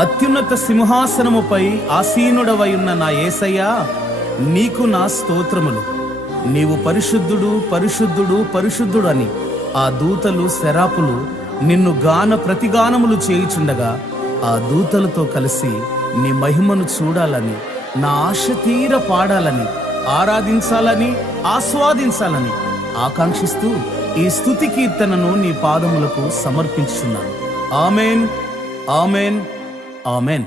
అత్యున్నత సింహాసనముపై ఆసీనుడవై ఉన్న నా యేసయ్యా, నీకు నా స్తోత్రములు. నీవు పరిశుద్ధుడు, పరిశుద్ధుడు, పరిశుద్ధుడు అని ఆ దూతలు శరాపులు నిన్ను గాన ప్రతిగానములు చేయుచుండగా, ఆ దూతలతో కలిసి నీ మహిమను చూడాలని, నా ఆశ తీర పాడాలని, ఆరాధించాలని, ఆస్వాదించాలని ఆకాంక్షిస్తూ ఈ స్తుతి కీర్తనను నీ పాదములకు సమర్పించుచున్నాను. Amen, amen, amen.